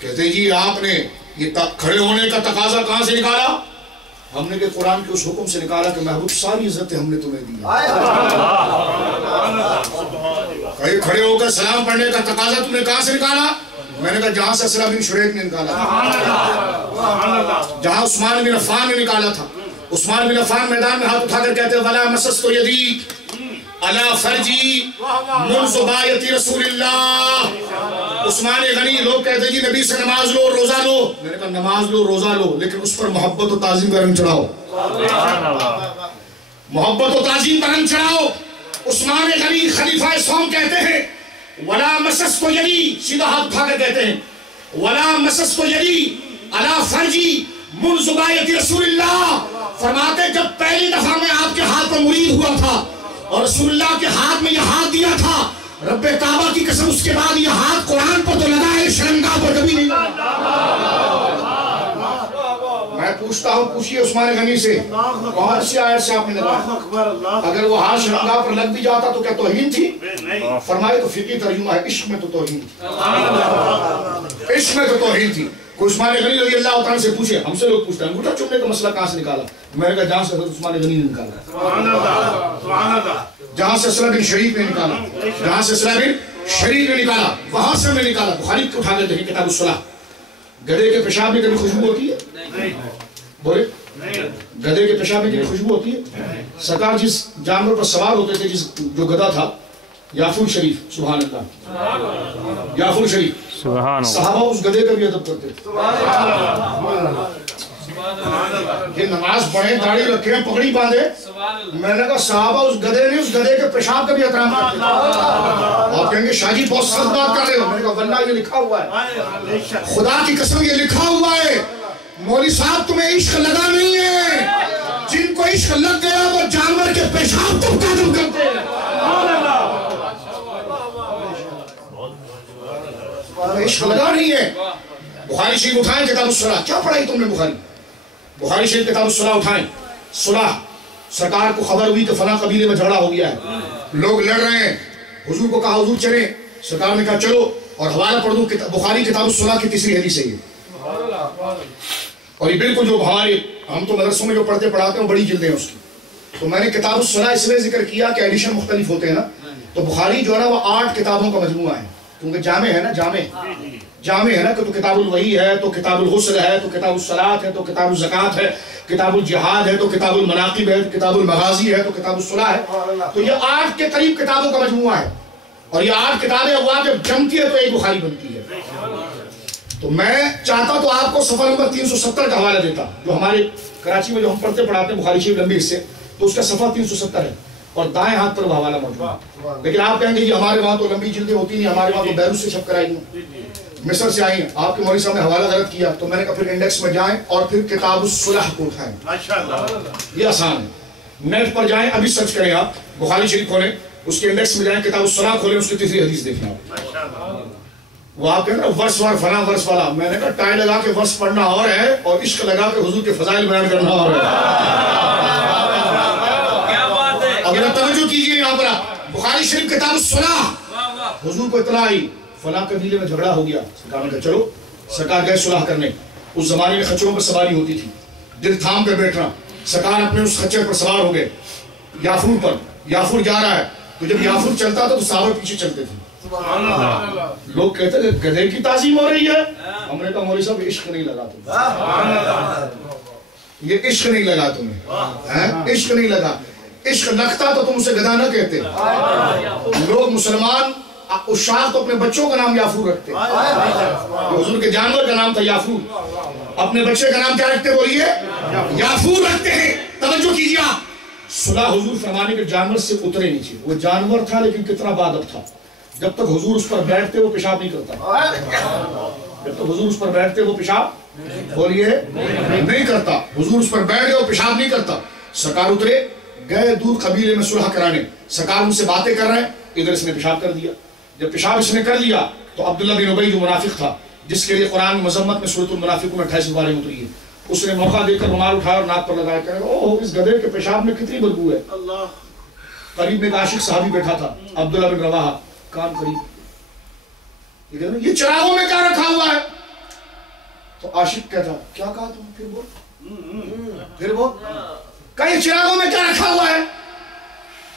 کہتے ہیں جی آپ نے یہ کھڑے ہونے کا تقاضا کہاں سے نکالا؟ ہم نے کہ قرآن کے اس حکم سے نکالا کہ محبوب ساری عزتیں ہم نے تمہیں دی ہیں۔ کہیں کھڑے ہو کر سلام پڑھنے کا تقاضا تم نے کہاں سے نکالا؟ میں نے کہا جہاں سے اسلم بن شریک نے نکالا تھا، جہاں عثمان بن عفان نے نکالا تھا۔ عثمان بن عفان میدان میں ہاتھ اٹھا کر کہتے ہیں وَلَا مَسَسْتُ يَدِي عَلَى فَرْجِي مُنْذُ بَائِعَةِ رَسُولِ اللَّهِ۔ عثمان غنی لوگ کہتے ہیں جی نبی سے نماز لو روزہ لو، میں نے کہا نماز لو روزہ لو لیکن اس پر محبت و تعظیم کا رنگ چڑھاؤ، محبت و تعظیم کا رنگ چڑھاؤ۔ عثمان غنی خلیفہ اسلام کہتے ہیں وَلَا مَسَسْتُ يَدِي سیدھا ہاتھ اٹھا کر کہتے ہیں وَلَا مَسَسْتُ يَدِي عَلَى فَرْجِي مُنْذُ بَائِعَةِ رَسُولِ اللَّهِ۔ فرماتے جب پہلی دفعہ میں آپ کے ہاتھ پر مرید ہوا تھا اور رسول اللہ کے ہاتھ میں یہ ہاتھ دیا تھا، رب کعبہ کی قسم اس کے بعد یہ ہاتھ قرآن پر تو لگا ہے شرمگاہ پر کبھی نہیں لگا۔ میں پوچھتا ہوں پوچھئے عثمان غنی سے کون سی آیت سے آپ نے لگا؟ اگر وہ ہاتھ شرمگاہ پر لگ بھی جاتا تو کیا توہین تھی؟ فرمائے تو فقہی ترجمہ ہے عشق میں تو توہین تھی، عشق میں تو توہین تھی۔ کوئی عثمان غنی رضی اللہ تعالیٰ سے پوچھے، ہم سے لوگ پوچھتے ہیں انگوٹھا چومنے کا مسئلہ کہاں سے نکالا؟ میں نے کہا جہاں سے حضرت عثمان غنی نے نکالا، جہاں سے اسلم بن شریک نے نکالا، جہاں سے اسلم بن شریک نے نکالا وہاں سے میں نکالا۔ بخاری کو اٹھا کر دیکھیں کتاب الصلاح، گدھے کے پیشاب میں کبھی خوشبو ہوتی ہے؟ بولے گدھے کے پیشاب میں کبھی خوشبو ہوتی ہے؟ سرکار جس جانور پر سوار ہوتے تھے جو گدھا تھا یافور شریف، سبحان اللہ، یافور شریف صحابہ اس گدھے کا بھی ادب کرتے تھے. یہ نماز پڑھیں، داڑھی رکھیں، پگڑی باندھے. میں نے کہا صحابہ اس گدھے نے اس گدھے کے پیشاب کا بھی احترام کرتے تھے. آپ کہیں گے شاہ جی بہت سخت بات کر رہے ہو. میں نے کہا واللہ یہ لکھا ہوا ہے، خدا کی قسم یہ لکھا ہوا ہے. مولوی صاحب تمہیں عشق لگا نہیں ہے، جن کو عشق لگ گیا وہ جانور کے پیشاب تک قدم کرتے ہیں. عشق لگا نہیں ہے. بخاری شریف اٹھائیں کتاب الصلاح. کیا پڑھائی تم نے بخاری شریف کتاب الصلاح اٹھائیں. صلاح سرکار کو خبر ہوئی کہ فلاں قبیلے میں جھگڑا ہو گیا ہے، لوگ لڑ رہے ہیں. حضور کو کہا حضور چلیں. سرکار نے کہا چلو، اور حوالہ پڑھ دوں بخاری کتاب الصلاح کی تیسری حدیث ہے یہ. اور یہ بالکل جو ہمارے ہم تو مدرسوں میں جو پڑھتے پڑھاتے ہیں بڑی جلدیں ہیں اس کی. تو میں نے کتاب الصلاح اس لیے ذکر کیا کہ ایڈیشن مختلف ہوتے ہیں نا. تو بخاری جو ہے نا وہ 8 کتابوں کا مجموعہ ہے، کیونکہ جامع ہے نا، جامع ہے نا. کہ تو کتاب الوحی ہے، تو کتاب الغسل ہے، تو کتاب الصلاۃ ہے، تو کتاب الزکوٰۃ ہے، کتاب الجہاد ہے، تو کتاب المناقب ہے، تو کتاب المغازی ہے، تو کتاب الصلاح ہے. تو یہ 8 کے قریب کتابوں کا مجموعہ ہے. اور یہ 8 کتابیں ابواب جب جمتی ہے تو ایک بخاری بنتی ہے. تو میں چاہتا تو آپ کو صفحہ نمبر 370 کا حوالہ دیتا، جو ہمارے کراچی میں جو ہم پڑھتے پڑھاتے ہیں بخاری شریف لمبی حصے، تو اس کا صفحہ 370 ہے اور دائیں ہاتھ پر وہ حوالہ موجود ہے. لیکن آپ کہیں گے یہ ہمارے وہاں تو لمبی جلدیں ہوتی نہیں، ہمارے وہاں تو بیروت سے چھپ کر آئی ہیں، مصر سے آئی ہیں. آپ کے مولوی صاحب نے حوالہ غلط کیا. تو میں نے کہا پھر انڈیکس میں جائیں اور پھر کتاب الصلح کو اٹھائیں. یہ آسان ہے. نیٹ پر جائیں، ابھی سرچ کریں، آپ بخاری شریف کھولیں، اس کے انڈیکس میں جائیں، کتاب الصلح کھولیں، اس کی تیسری حدیث دیکھیں آپ. وہ آپ کہیں گے ورس وار فلاں ورس والا. میں نے کہا ٹائی لگا کے ورس پڑھنا اور ہے اور عشق لگا کے حضور کے فضائل بیان کرنا اور ہے. اب ذرا توجہ کیجئے یہاں پر. بخاری شریف کتاب الصلح، حضور کو اطلاع آئی فلاں قبیلے میں جھگڑا ہو گیا. سرکار نے کہا چلو. سرکار گئے صلح کرنے. اس زمانے میں خچروں پر سواری ہوتی تھی، دل تھام کر بیٹھنا. سرکار اپنے اس خچر پر سوار ہو گئے یافور پر. یافور جا رہا ہے، تو جب یافور چلتا تھا تو صحابہ پیچھے چلتے تھے. لوگ کہتے تھے گدھے کی تعظیم ہو رہی ہے. ہم نے کہا مولوی صاحب عشق نہیں لگا تمہیں، یہ عشق نہیں لگا تمہیں، عشق نہیں لگا. عشق لگتا تو تم اسے گدھا نہ کہتے. لوگ مسلمان عشاق تو اپنے بچوں کا نام یافور رکھتے. حضور کے جانور کا نام تھا یافور، اپنے بچے کا نام کیا رکھتے بولیے؟ یافور رکھتے ہیں. توجہ کیجیے آپ. صلح حضور فرمانے کے جانور سے اترے نیچے. وہ جانور تھا لیکن کتنا بادب تھا. جب تک حضور اس پر بیٹھتے وہ پیشاب نہیں کرتا. جب تک حضور اس پر بیٹھتے وہ پیشاب بولیے نہیں کرتا. حضور اس پر بیٹھ گئے وہ پیشاب نہیں کرتا. سرکار اترے، گئے دور قبیلے میں صلح کرانے. سرکار ان سے باتیں کر رہے ہیں، ادھر اس نے پیشاب کر دیا. جب پیشاب اس نے کر لیا تو عبداللہ بن ابی جو منافق تھا، جس کے لیے قرآن مذمت میں سورۃ المنافقون میں 28 بارے اتری ہے، اس نے موقع دے کر رومال اٹھایا اور ناک پر لگایا کہ اوہ اس گدھے کے پیشاب میں کتنی بدبو ہے. قریب میں ایک عاشق صحابی بیٹھا تھا، عبداللہ بن رواحہ، کان قریب. یہ چراغوں میں کیا رکھا ہوا ہے؟ تو عاشق کہتا کیا کہا تم؟ پھر بول کہا یہ چراغوں میں کیا رکھا ہوا ہے؟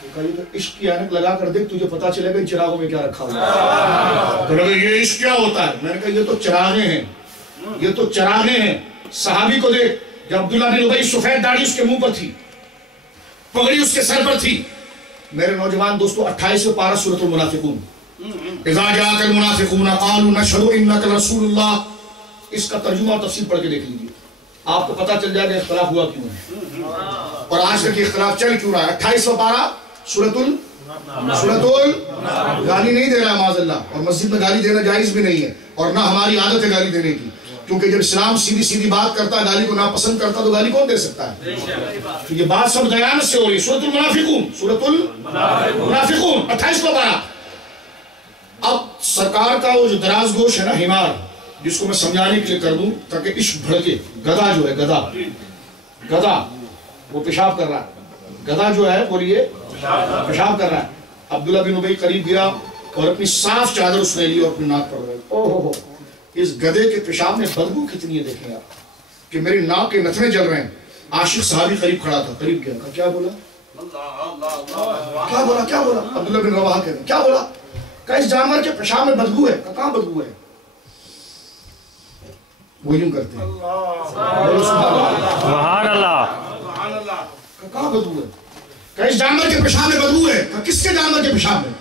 تو کہا یہ تو عشق کی عینک لگا کر دیکھ تجھے پتا چلے گا ان چراغوں میں کیا رکھا ہوا ہے. تو یہ عشق کیا ہوتا ہے؟ میں نے کہا یہ تو چراغیں ہیں، یہ تو چراغیں ہیں. صحابی کو دیکھ، جب عبداللہ بن ابی سفید داڑھی اس کے منہ پر تھی، پگڑی اس کے سر پر تھی. میرے نوجوان دوستو 28 پارہ سورۃ المنافقون، اذا جاءک المنافقون قالوا نشهد انک رسول اللہ. اس کا ترجمہ اور تفسیر پڑھ کے دیکھ لیجیے، آپ کو پتہ چل جائے گا اختلاف ہوا کیوں ہے اور آج تک یہ اختلاف چل کیوں رہا ہے. 28 پارہ سورۃ گالی نہیں دے رہا معاذ اللہ، اور مسجد میں گالی دینا جائز بھی نہیں ہے اور نہ ہماری عادت ہے گالی دینے کی، کیونکہ جب اسلام سیدھی بات کرتا ہے، گالی کو ناپسند کرتا تو گالی کون دے سکتا ہے؟ تو یہ بات سب دیانت سے ہو رہی ہے. سورۃ المنافقون، سورۃ المنافقون 28 پارہ. اب سرکار کا وہ جو دراز گوش ہے نا حمار، جس کو میں سمجھانے کے لیے کر دوں تاکہ عشق بھڑکے. گدھا جو ہے، گدھا وہ پیشاب کر رہا ہے. گدھا جو ہے بولیے پیشاب کر رہا ہے. عبداللہ بن ابی قریب گیا اور اپنی صاف چادر اس نے لی اور اپنی ناک پر لگائی. اوہ اس گدھے کے پیشاب میں بدبو کتنی ہے دیکھیں آپ، کہ میری ناک کے نتنے جل رہے ہیں. عاشق صحابی قریب کھڑا تھا، قریب گیا، کیا بولا؟ عبداللہ بن رواحہ کہتے ہیں کیا بولا؟ کہا اس جانور کے پیشاب میں بدبو ہے. کہاں بدبو ہے؟ وہ یوں کرتے ہیں سبحان اللہ. کہاں بدبو ہے؟ کہا اس جانور کے پیشاب میں بدبو ہے. کہا کس کے جانور کے پیشاب میں؟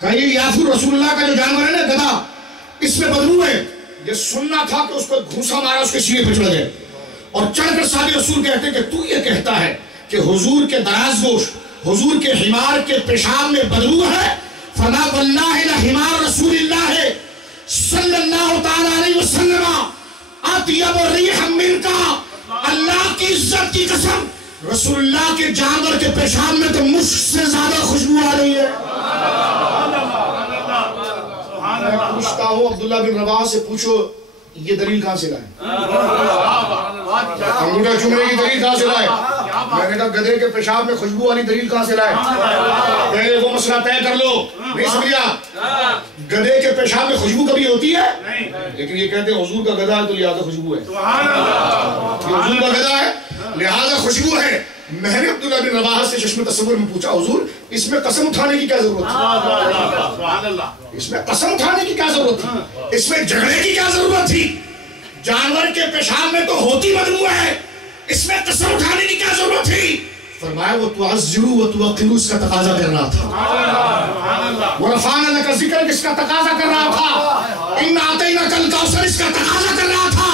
کہا یہ یافور رسول اللہ کا جو جانور ہے نا گدھا، اس میں بدبو ہے. یہ سننا تھا کہ اس کو گھوسا مارا, اس کے سینے پہ چڑھ گئے اور چڑھ کر صحابی رسول کہتے ہیں کہ تو یہ کہتا ہے کہ حضور کے دراز گوش, حضور کے حمار کے پیشاب میں بدبو ہے. فما واللہ لحمار رسول اللہ صلی اللہ تعالی علیہ وسلم اطیب ریحا منکا, اللہ کی عزت کی قسم رسول اللہ کے جانور کے پیشاب میں تو مشک سے زیادہ خوشبو آ رہی ہے. میں پوچھتا ہوں عبداللہ بن رواحہ سے, پوچھو یہ دلیل کہاں سے لائے, انگوٹھا چومنے کی دلیل کہاں سے لائے؟ میں نے کہا گدھے کے پیشاب میں خوشبو والی دلیل کہاں سے لائے؟ پہلے وہ مسئلہ طے کر لو. نہیں سمجھا؟ گدھے کے پیشاب میں خوشبو کبھی ہوتی ہے؟ لیکن یہ کہتے ہیں حضور کا گدھا ہے تو لہذا خوشبو ہے. یہ حضور کا گدھا ہے لہذا خوشبو ہے. میں نے عبداللہ بن رواحہ سے چشم تصور میں پوچھا, حضور اس میں قسم اٹھانے کی کیا ضرورت تھی؟ اس میں قسم اٹھانے کی کیا ضرورت تھی؟ اس میں جھگڑے کی کیا ضرورت تھی؟ جانور کے پیشاب میں تو ہوتی بدبو ہے, اس میں قسم اٹھانے کی کیا ضرورت تھی؟ فرمایا وہ تعزروا وتوقروا اس کا تقاضا کر رہا تھا. ورفعنا لك ذکر اس کا تقاضا کر رہا تھا. ان اعطیناک الکوثر اس کا تقاضا کر رہا تھا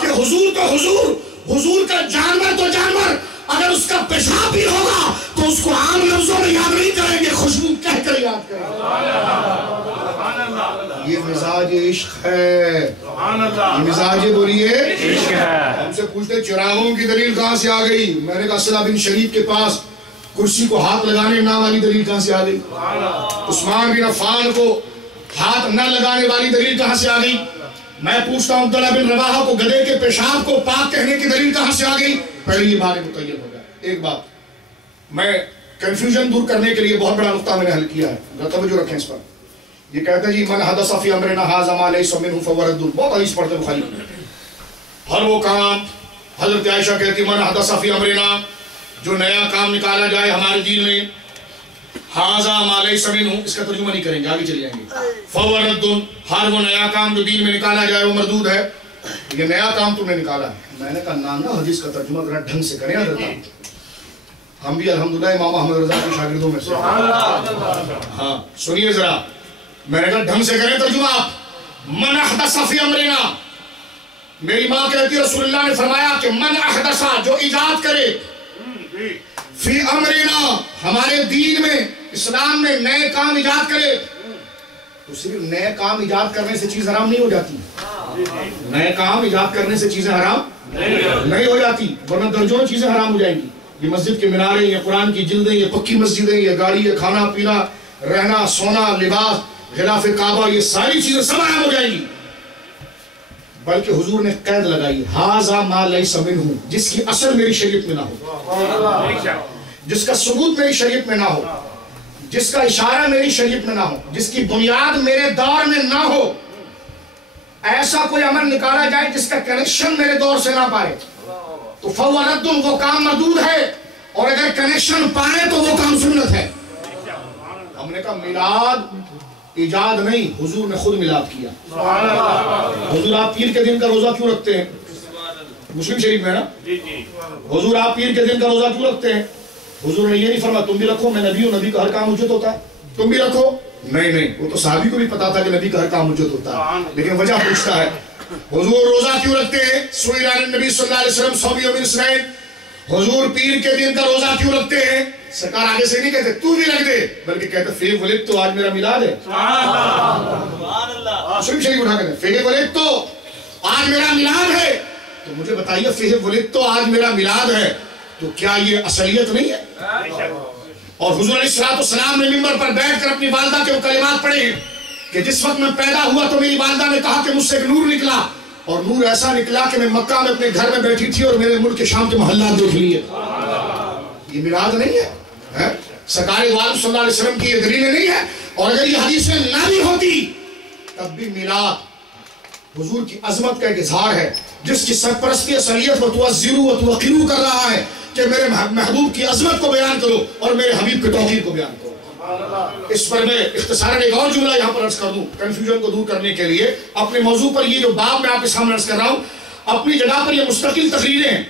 کہ حضور تو حضور کا جانور تو جانور, اگر اس کا پیشاب بھی ہوگا تو اس کو عام لفظوں میں یاد نہیں کریں گے, خوشبو کہہ کر یاد کریں گے. یہ مزاج عشق ہے. یہ مزاج بولیے عشق ہے. ہم سے پوچھتے چراغوں کی دلیل کہاں سے آ گئی؟ میں نے کہا صلاح بن شریف کے پاس کرسی کو ہاتھ لگانے نہ والی دلیل کہاں سے آ گئی؟ عثمان بن عفان کو ہاتھ نہ لگانے والی دلیل کہاں سے آ گئی؟ میں پوچھتا ہوں عبداللہ بن رواحہ کو گدھے کے پیشاب کو پاک کہنے کی دلیل کہاں سے آ گئی؟ پہلے یہ بارے متعین ہو گیا. ایک بات میں کنفیوژن دور کرنے کے لیے بہت بڑا نقطہ میں نے حل کیا ہے, ذرا توجہ رکھیں اس پر. یہ کہتا ہے جی من حدث فی امرنا ھذا ما لیس منہ فہو رد. بہت حدیث پڑھتے بخاری. ہر وہ کام, حضرت عائشہ کہتی من حدث فی امرنا, جو نیا کام نکالا جائے ہمارے دین میں, ھذا ما لیس منہ, اس کا ترجمہ نہیں کریں گے, آگے چلے جائیں گے. فہو رد, ہر وہ نیا کام جو دین میں نکالا جائے وہ مردود ہے. یہ نیا کام تم نے نکالا. میں نے کہا نانا حدیث کا ترجمہ ذرا ڈھنگ سے کریں حضرت. ہم بھی الحمدللہ امام احمد رضا کے شاگردوں میں سے. ہاں سنیے ذرا, میں نے کہا ڈھنگ سے کریں ترجمہ آپ. من احدث فی امرنا, میری ماں کہتی رسول اللہ نے فرمایا کہ من احدث, جو ایجاد کرے, فی امرنا, ہمارے دین میں اسلام میں نئے کام ایجاد کرے. تو صرف نئے کام ایجاد کرنے سے چیز حرام نہیں ہو جاتی. نئے کام ایجاد کرنے سے چیزیں حرام نہیں ہو جاتی, ورنہ درجنوں چیزیں حرام ہو جائیں گی. یہ مسجد کے مینارے, یہ قرآن کی جلدیں, یہ پکی مسجدیں, یہ گاڑی, یہ کھانا پینا, رہنا, سونا, لباس, غلاف کعبہ, یہ ساری چیزیں سب حرام ہو جائیں گی. بلکہ حضور نے قید لگائی ھذا ما لیس منہ, جس کی اصل میری شریعت میں نہ ہو, جس کا ثبوت میری شریعت میں نہ ہو, جس کا اشارہ میری شریعت میں نہ ہو, جس کی بنیاد میرے دور میں نہ ہو. ایسا کوئی عمل نکالا جائے جس کا کنیکشن میرے دور سے نہ پائے تو فہو رد, وہ کام مردود ہے. اور اگر کنیکشن پائے تو وہ کام سنت ہے. ہم نے کہا میلاد ایجاد نہیں, حضور نے خود میلاد کیا. حضور آپ پیر کے دن کا روزہ کیوں رکھتے ہیں؟ مسلم شریف میں نا, حضور آپ پیر کے دن کا روزہ کیوں رکھتے ہیں؟ حضور نے یہ نہیں فرمایا تم بھی رکھو, میں نبی ہوں, نبی کا ہر کام اجت ہوتا ہے, تم بھی رکھو. نہیں, وہ تو صحابی کو بھی پتا تھا کہ نبی کا ہر کام اجت ہوتا ہے, لیکن وجہ پوچھتا ہے حضور روزہ کیوں رکھتے ہیں؟ سئل عن النبی صلی اللہ علیہ وسلم صوم یوم الاثنین, حضور پیر کے دن کا روزہ کیوں رکھتے ہیں؟ سرکار آگے سے نہیں کہتے تو بھی رکھ دے, بلکہ کہتے فیہ ولدت تو آج میرا میلاد ہے. مسلم شریف اٹھا کہتے فیہ ولدت تو آج میرا میلاد ہے. تو مجھے بتائیے فیہ ولدت تو آج میرا میلاد ہے, تو کیا یہ اصلیت نہیں ہے؟ اور حضور علیہ السلام نے منبر پر بیٹھ کر اپنی والدہ کے وہ کلمات پڑھے ہیں کہ جس وقت میں پیدا ہوا تو میری والدہ نے کہا کہ مجھ سے ایک نور نکلا, اور نور ایسا نکلا کہ میں مکہ میں اپنے گھر میں بیٹھی تھی اور میرے ملک کے شام کے محلات دیکھ لیے. یہ میلاد نہیں ہے, سرکار دو عالم صلی اللہ علیہ وسلم کی یہ دلیلیں نہیں ہے. اور اگر یہ حدیثیں نہ بھی ہوتی تب بھی میلاد حضور کی عظمت کا ایک اظہار ہے, جس کی سرپرستی اصلیت و تعزروا و توقروا کر رہا ہے کہ میرے محبوب کی عظمت کو بیان کرو اور میرے حبیب کے توقیر کو بیان کرو. اس پر میں اختصاراً ایک اور جملہ یہاں پر عرض کر دوں کنفیوژن کو دور کرنے کے لیے. اپنے موضوع پر یہ جو باب میں آپ کے سامنے عرض کر رہا ہوں, اپنی جگہ پر یہ مستقل تقریریں ہیں,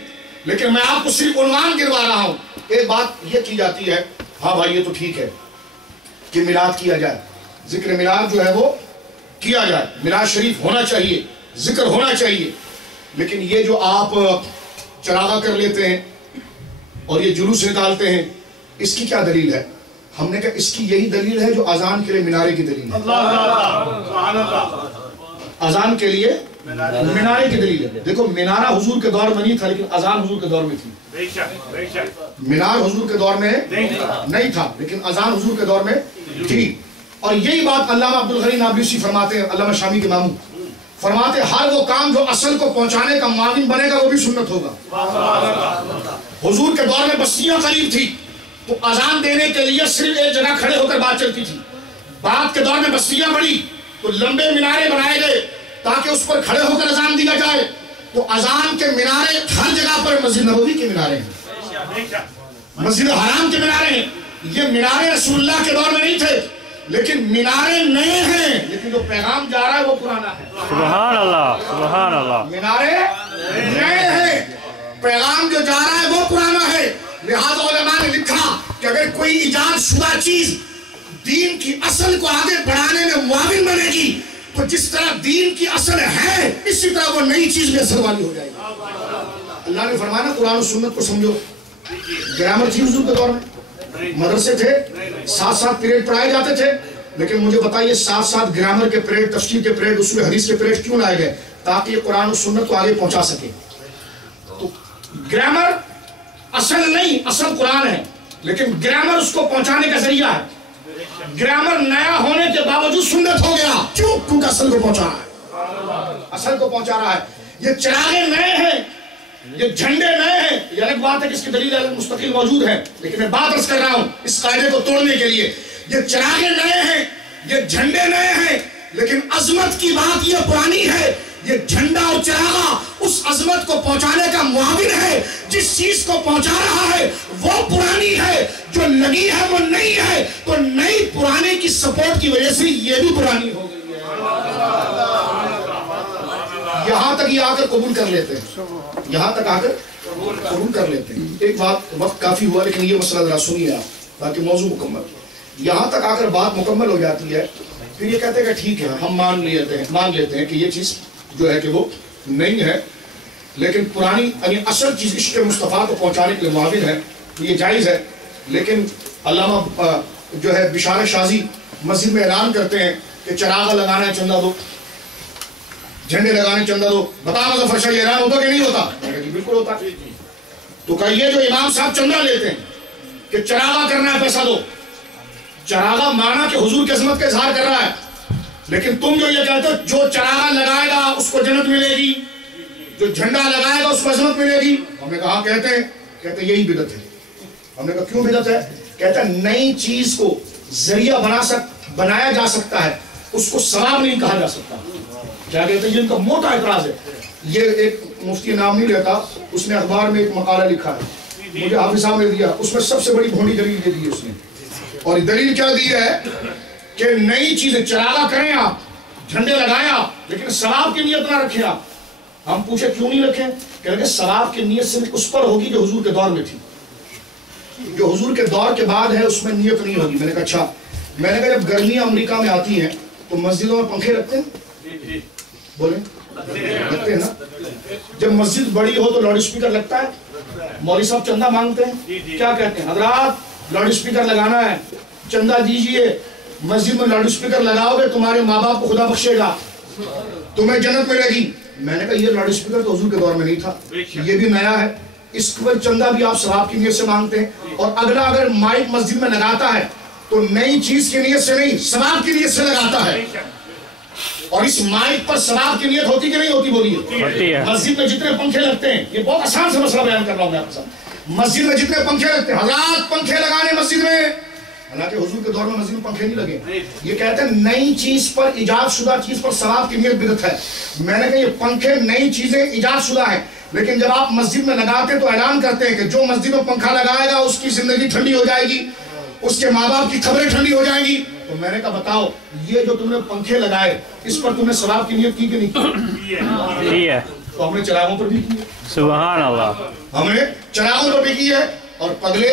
لیکن میں آپ کو صرف عنوان گروا رہا ہوں. ایک بات یہ کی جاتی ہے, ہاں بھائی یہ تو ٹھیک ہے کہ میلاد کیا جائے, ذکر میلاد جو ہے وہ کیا جائے، میلاد شریف ہونا چاہیے، ذکر ہونا چاہیے، لیکن یہ جو آپ چراغا کر لیتے ہیں اور یہ جلوس نکالتے ہیں، اس کی کیا دلیل ہے؟ ہم نے کہا اس کی یہی دلیل ہے جو اذان کے لیے منارے کی دلیل ہے۔ اذان کے لیے منارے کی دلیل ہے۔ دیکھو منارہ حضور کے دور میں نہیں تھا، لیکن اذان حضور کے دور میں تھی۔ منار حضور کے دور میں نہیں تھا، لیکن اذان حضور کے دور میں تھی۔ اور یہی بات علامہ عبدالغنی نابلسی فرماتے ہیں، علامہ شامی کے ماموں فرماتے ہیں، ہر وہ کام جو اصل کو پہنچانے کا معاون بنے گا وہ بھی سنت ہوگا۔ حضور کے دور میں بستیاں قریب تھی تو اذان دینے کے لیے صرف ایک جگہ کھڑے ہو کر بات چلتی تھی۔ بعد کے دور میں بستیاں بڑی تو لمبے منارے بنائے گئے تاکہ اس پر کھڑے ہو کر اذان دیا جائے۔ تو اذان کے منارے ہر جگہ پر مسجد نبوی کے منارے ہیں، مسجد حرام کے منارے ہیں۔ یہ منارے رسول اللہ کے دور میں نہیں تھے، لیکن منارے نئے ہیں، لیکن جو پیغام جا رہا ہے وہ پرانا ہے۔ سبحان اللہ، سبحان اللہ۔ منارے نئے ہیں، پیغام جو جا رہا ہے وہ پرانا ہے۔ لہذا علماء نے لکھا کہ اگر کوئی ایجاد شدہ چیز دین کی اصل کو آگے بڑھانے میں معاون بنے گی تو جس طرح دین کی اصل ہے اسی طرح وہ نئی چیز میں اثر والی ہو جائے گی۔ اللہ نے فرمایا قرآن و سنت کو سمجھو۔ گرامر تھی حضور کے دور میں، مدرسے تھے، ساتھ ساتھ پیریڈ پڑھائے جاتے تھے، لیکن مجھے بتائیے ساتھ ساتھ گرامر کے پیریڈ، تفسیر کے پیریڈ، اصول حدیث کے پیریڈ کیوں لائے گئے؟ تاکہ یہ قرآن و سنت کو آگے پہنچا سکے۔ تو گرامر اصل نہیں، اصل قرآن ہے، لیکن گرامر اس کو پہنچانے کا ذریعہ ہے۔ گرامر نیا ہونے کے باوجود سنت ہو گیا، کیوں؟ کیونکہ اصل کو پہنچا رہا ہے، اصل کو پہنچا رہا ہے۔ یہ چراغے نئے ہیں، یہ جھنڈے نئے ہیں، یہ الگ بات ہے کہ اس کی دلیل مستقل موجود ہے، لیکن میں بات عرض کر رہا ہوں اس قاعدے کو توڑنے کے لیے۔ یہ چراغے نئے ہیں، یہ جھنڈے نئے ہیں، لیکن عظمت کی بات یہ پرانی ہے۔ یہ جھنڈا اور چراغا اس عظمت کو پہنچانے کا معاون ہے۔ جس چیز کو پہنچا رہا ہے وہ پرانی ہے، جو لگی ہے وہ نئی ہے، تو نئی پرانے کی سپورٹ کی وجہ سے یہ بھی پرانی ہو گئی ہے۔ یہاں تک یہ آ کر قبول کر لیتے ہیں، یہاں تک آ کر قبول کر لیتے ہیں۔ ایک بات، وقت کافی ہوا لیکن یہ مسئلہ ذرا سنیے آپ تاکہ موضوع مکمل۔ یہاں تک آ کر بات مکمل ہو جاتی ہے، پھر یہ کہتے ہیں کہ ٹھیک ہے ہم مان لیتے ہیں کہ یہ چیز جو ہے کہ وہ نہیں ہے، لیکن پرانی یعنی اصل چیز عشق مصطفیٰ کو پہنچانے کے لیے معاون ہے، یہ جائز ہے۔ لیکن علامہ جو ہے بشارت شازی مسجد میں اعلان کرتے ہیں کہ چراغ لگانا ہے چندہ دو، جھنڈے لگانے چندہ دو۔ بتا مظفر شاہ یہ اعلان ہوتا کہ نہیں ہوتا؟ جی بالکل ہوتا۔ تو کہیے جو امام صاحب چندہ لیتے ہیں کہ چراغا کرنا ہے پیسہ دو، چراغا مانا کہ حضور کی عظمت کا اظہار کر رہا ہے، لیکن تم جو یہ کہتے ہو جو چراغا لگائے گا اس کو جنت ملے گی، جو جھنڈا لگائے گا اس کو عظمت ملے گی۔ ہم نے کہا کہتے ہیں یہی بدعت ہے۔ ہم نے کہا کیوں بدعت ہے؟ کہتا ہے نئی چیز کو ذریعہ بنایا جا سکتا ہے، اس کو ثواب نہیں کہا جا سکتا۔ کیا کہتے ہیں؟ یہ ان کا موٹا اعتراض ہے۔ یہ ایک مفتی نام نہیں لیتا، اس نے اخبار میں ایک مقالہ لکھا ہے، مجھے حافظ صاحب نے دیا، اس میں سب سے بڑی بھونڈی دلیل دے دی اس نے۔ اور دلیل کیا دی ہے کہ نئی چیزیں چراغا کریں آپ، جھنڈے لگائیں آپ، لیکن ثواب کی نیت نہ رکھیں آپ۔ ہم پوچھے کیوں نہیں رکھیں؟ کہ ثواب کی نیت صرف اس پر ہوگی جو حضور کے دور میں تھی، جو حضور کے دور کے بعد ہے اس میں نیت نہیں ہوگی۔ میں نے کہا اچھا، میں نے کہا جب گرمیاں امریکہ میں آتی ہیں تو مسجدوں میں پنکھے رکھتے ہیں؟ بولیں رکھتے ہیں نا۔ جب مسجد بڑی ہو تو لاؤڈ اسپیکر لگتا ہے، مولوی صاحب چندہ مانگتے ہیں، کیا کہتے ہیں؟ حضرات لاؤڈ اسپیکر لگانا ہے، چندہ دیجئے، مسجد میں لاؤڈ اسپیکر لگاؤ گے تمہارے ماں باپ کو خدا بخشے گا، تمہیں جنت ملے گی۔ میں نے کہا یہ لاؤڈ اسپیکر تو حضور کے دور میں نہیں تھا، یہ بھی نیا ہے، اس پر چندہ بھی آپ ثواب کی نیت سے مانگتے ہیں۔ اور اگلا اگر مائک مسجد میں لگاتا ہے تو نئی چیز کی نیت سے نہیں، ثواب کی نیت سے لگاتا ہے۔ اور اس مائک پر ثواب کی نیت ہوتی کہ نہیں ہوتی؟ بولیے۔ مسجد میں جتنے پنکھے لگتے ہیں، یہ بہت آسان سے مسئلہ بیان کر رہا ہوں میں آپ کے ساتھ، مسجد میں جتنے پنکھے لگتے ہیں، حضرات پنکھے لگانے مسجد میں، حالانکہ حضور کے دور میں مسجد میں پنکھے نہیں لگے۔ یہ کہتے ہیں نئی چیز پر، ایجاد شدہ چیز پر ثواب کی نیت بدعت ہے۔ میں نے کہا یہ پنکھے نئی چیزیں ایجاد شدہ ہیں، لیکن جب آپ مسجد میں لگاتے تو اعلان کرتے ہیں کہ جو مسجد میں پنکھا لگائے گا اس کی زندگی ٹھنڈی ہو جائے گی، اس کے ماں باپ کی خبریں ٹھنڈی ہو جائیں گی۔ تو میں نے کہا بتاؤ یہ جو تم نے پنکھے لگائے اس پر تم نے ثواب کی نیت کی کہ نہیں کی؟ تو ہم نے چراغوں پر بھی کی ہے۔ سبحان اللہ، ہم نے چراغوں پر بھی کی ہے۔ اور پگلے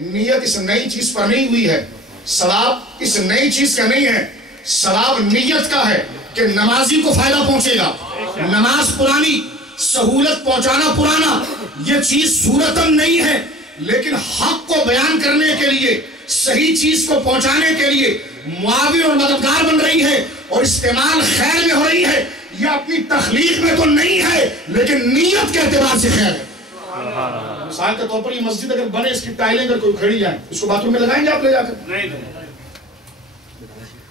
نیت اس نئی چیز پر نہیں ہوئی ہے، ثواب اس نئی چیز کا نہیں ہے، ثواب نیت کا ہے کہ نمازی کو فائدہ پہنچے گا. نماز پرانی، سہولت پہنچانا پرانا، یہ چیز صورتاً نہیں ہے، لیکن حق کو بیان کرنے کے لیے، صحیح چیز کو پہنچانے کے لیے معاون اور مددگار بن رہی ہے اور استعمال خیر میں ہو رہی ہے. یہ اپنی تخلیق میں تو نہیں ہے لیکن نیت کے اعتبار سے خیر ہے. مثال کے طور پر یہ مسجد اگر بنے، اس کی ٹائلیں اگر کوئی کھڑی جائیں، اس کو باتھ روم میں لگائیں گے آپ لے جا کر؟ نہیں.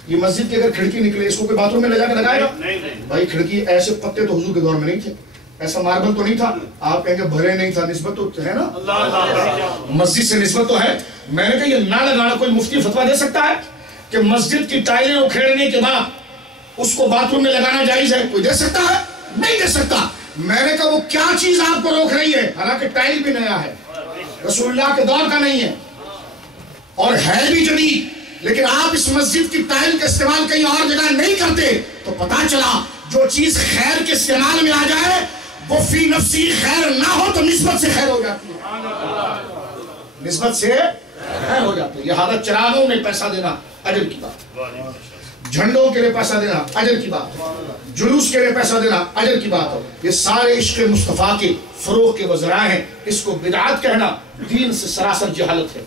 یہ مسجد کی اگر کھڑکی نکلے، اس کو کوئی باتھ روم میں لے جا کے لگائے گا؟ بھائی کھڑکی ایسے پتے تو حضور کے دور میں نہیں تھے، ایسا ماربل تو نہیں تھا. آپ کہیں گے بھرے نہیں تھا، نسبت تو ہے نا، مسجد سے نسبت تو ہے. میں نے کہا یہ نہ لگانا، کوئی مفتی فتویٰ دے سکتا ہے کہ مسجد کی ٹائلیں اکھیڑنے کے بعد اس کو باتھ روم میں لگانا جائز ہے؟ کوئی دے سکتا ہے؟ نہیں دے سکتا. میں نے کہا وہ کیا چیز آپ کو روک رہی ہے؟ حالانکہ ٹائل بھی نیا ہے، رسول اللہ کے دور کا نہیں ہے اور ہے بھی جدید، لیکن آپ اس مسجد کی ٹائل کا استعمال کہیں اور جگہ نہیں کرتے. تو پتا چلا جو چیز خیر کے استعمال میں آ جائے وہ فی نفسی خیر نہ ہو تو نسبت سے خیر ہو جاتی ہے، نسبت سے خیر ہو جاتی ہے. یہ حالت چراغوں میں پیسہ دینا اجر کی بات، جھنڈوں کے لیے پیسہ دینا اجر کی بات، جلوس کے لیے پیسہ دینا اجر کی بات ہو. یہ سارے عشق مصطفیٰ کے فروغ کے وذرائع ہیں. اس کو بدعت کہنا دین سے سراسر جہالت ہے،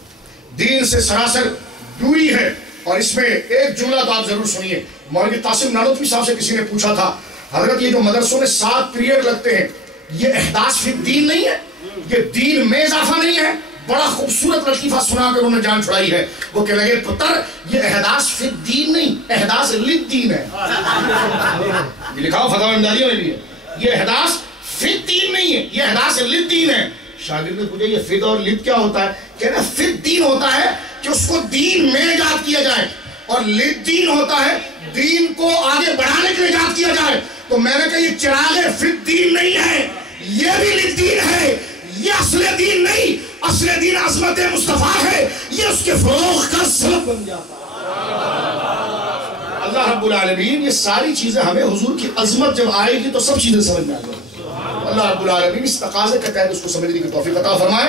دین سے سراسر دوری ہے. اور اس میں ایک جملہ تو آپ ضرور سنیے. مولوی قاسم نانوتوی صاحب سے کسی نے پوچھا تھا، حضرت یہ جو مدرسوں میں 7 پیریڈ لگتے ہیں، یہ احداث فی الدین نہیں ہے؟ یہ دین میں اضافہ نہیں ہے؟ بڑا خوبصورت لطیفہ سنا کر انہوں نے جان چھڑائی ہے. وہ کہنے لگے پتر یہ احداث فی الدین نہیں، احداث للدین ہے. یہ لکھا ہو فتاوی امدادیہ میں بھی ہے، یہ احداث فی الدین نہیں ہے، یہ احداث للدین ہے. شاگرد نے پوچھا یہ فد اور لد کیا ہوتا ہے؟ کہنا فد دین ہوتا ہے کہ اس کو دین میں ایجاد کیا جائے، اور لد دین ہوتا ہے دین کو آگے بڑھانے کے لیے ایجاد کیا جائے. تو میں نے کہا یہ چراغ فد دین نہیں ہے، یہ بھی لد دین ہے. یہ اصل دین نہیں، اصل دین عظمت مصطفیٰ ہے، یہ اس کے فروغ کا سبب بن جاتا ہے. اللہ رب العالمین یہ ساری چیزیں ہمیں حضور کی عظمت جب آئے گی تو سب چیزیں سمجھ میں آ جائیں. اللہ رب العالمین اس تقاضے کے تحت اس کو سمجھنے کی توفیق عطا فرمائے.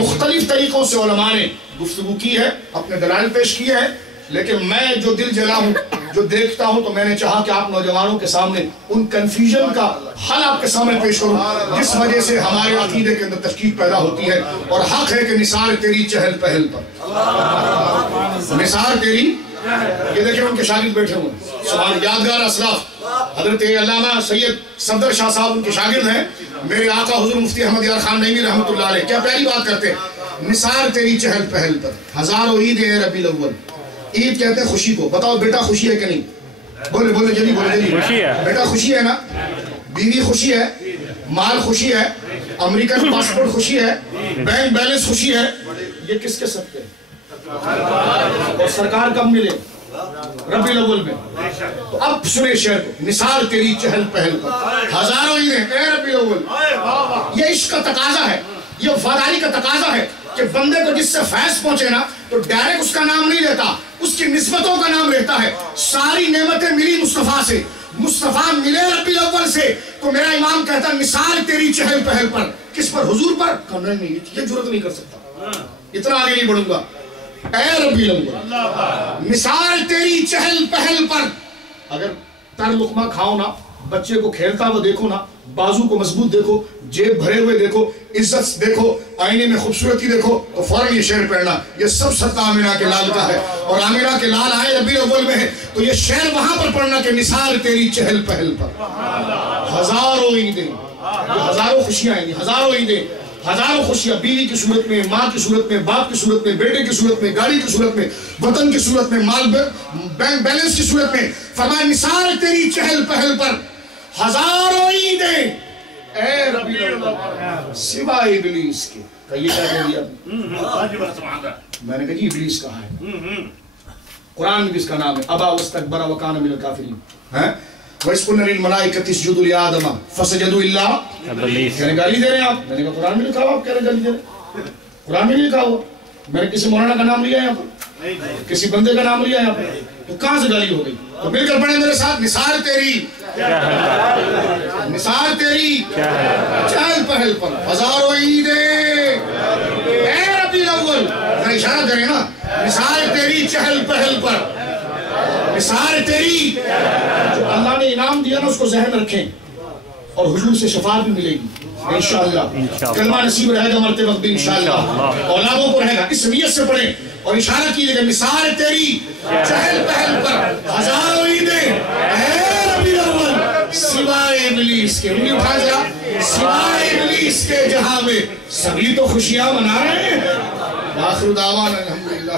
مختلف طریقوں سے علماء نے گفتگو کی ہے، اپنے دلائل پیش کیے ہیں، لیکن میں جو دل جلا ہوں، جو دیکھتا ہوں، تو میں نے چاہا کہ آپ نوجوانوں کے سامنے ان کنفیوژن کا حل آپ کے سامنے پیش کروں جس وجہ سے ہمارے عقیدے کے اندر تشکیک پیدا ہوتی ہے. اور حق ہے کہ نثار تیری چہل پہل پر، نثار تیری، یہ دیکھیں ان کے شاگرد بیٹھے ہوئے، سبحان یادگار اسلاف حضرت علامہ سید صفدر شاہ صاحب ان کے شاگرد ہیں. میرے آقا حضور مفتی احمد یار خان نعیمی رحمۃ اللہ علیہ کیا پیاری بات کرتے ہیں، نثار تیری چہل پہل پر ہزاروں عید ہے ربیع الاول. عید کہتے ہیں خوشی کو. بتاؤ بیٹا خوشی ہے کہ نہیں؟ بولے بولے جلدی، بولے جلدی. بیٹا خوشی ہے نا، بیوی خوشی ہے، مال خوشی ہے، امریکن پاسپورٹ خوشی ہے، بینک بیلنس خوشی ہے. یہ کس کے صدقے؟ اور سرکار کب ملے؟ ربیع الاول میں. تو اب سنے شعر کو، نثار تیری چہل پہل پر ہزاروں عیدیں اے ربیع الاول. یہ عشق کا تقاضا ہے، یہ وفاداری کا تقاضا ہے کہ بندے کو جس سے فیض پہنچے نا تو ڈائریکٹ اس کا نام نہیں لیتا، اس کی نسبتوں کا نام لیتا ہے. ساری نعمتیں ملی مصطفیٰ سے، مصطفیٰ ملے ربیع الاول سے، تو میرا امام کہتا نثار تیری چہل پہل پر. کس پر؟ حضور پر. نہیں، یہ جرت نہیں کر سکتا، اتنا آگے نہیں بڑھوں گا. اے ربیع الاول نثار تیری چہل پہل پر. اگر تر لقمہ کھاؤ نا، بچے کو کھیلتا ہوا دیکھو نا، بازو کو مضبوط دیکھو، جیب بھرے ہوئے دیکھو، عزت دیکھو، آئینے میں خوبصورتی دیکھو، تو فوراً یہ شعر پڑھنا. یہ سب صدقہ آمینہ کے لال کا ہے، اور آمینہ کے لال آئے ربیع الاول میں ہے تو یہ شعر وہاں پر پڑھنا کہ نثار تیری چہل پہل پر ہزاروں عیدیں. ہزاروں خوشیاں آئیں گی، ہزاروں عیدیں، ہزاروں خوشیاں، بیوی کی صورت میں، ماں کی صورت میں، باپ کی صورت میں، بیٹے کی صورت میں، گاڑی کی صورت میں، وطن کی صورت میں، مال بینک بیلنس کی صورت میں. فرمایا نثار تیری چہل پہل پر ہزاروں عیدیں اے ربیع الاول سوائے ابلیس کے. یہ کیا کہہ دیا؟ میں نے کہا جی ابلیس کہا ہے، قرآن میں بھی اس کا نام ہے، ابا واستکبر وکان من الکافرین. وَإِذْ قُلْنَا لِلْمَلَائِكَةِ اسْجُدُوا لِآدَمَ فَسَجَدُوا إِلَّا ابلیس. کہنے گالی دے رہے ہیں آپ. میں نے کہا قرآن میں لکھا ہوا، آپ کہہ رہے گالی دے رہے ہیں؟ قرآن میں لکھا ہوا. میں نے کسی مولانا کا نام لیا یہاں پر، کسی بندے کا نام لیا یہاں پر، تو کہاں سے گالی ہو گئی؟ تو مل کر پڑھیں میرے ساتھ، نثار تیری، نثار تیری چہل پہل پر ہزاروں عیدیں اے ربیع الاول. اشارہ کریں نا، نثار تیری چہل پہل پر نثار تیری جو اللہ نے انعام دیا نا اس کو ذہن رکھیں اور حضور سے شفاعت بھی ملے گی انشاءاللہ کلمہ نصیب رہے گا مرتے وقت بھی انشاءاللہ اولادوں کو رہے گا اس نیت سے پڑھیں اور اشارہ کیجئے گا نثار تیری چہل پہل پر ہزاروں عیدیں اے ربیع الاول سوائے ابلیس کے انہیں اٹھا جا سوائے ابلیس کے جہاں میں سبھی تو خوشیاں منا رہے ہیں آخر دعوانا الحمدللہ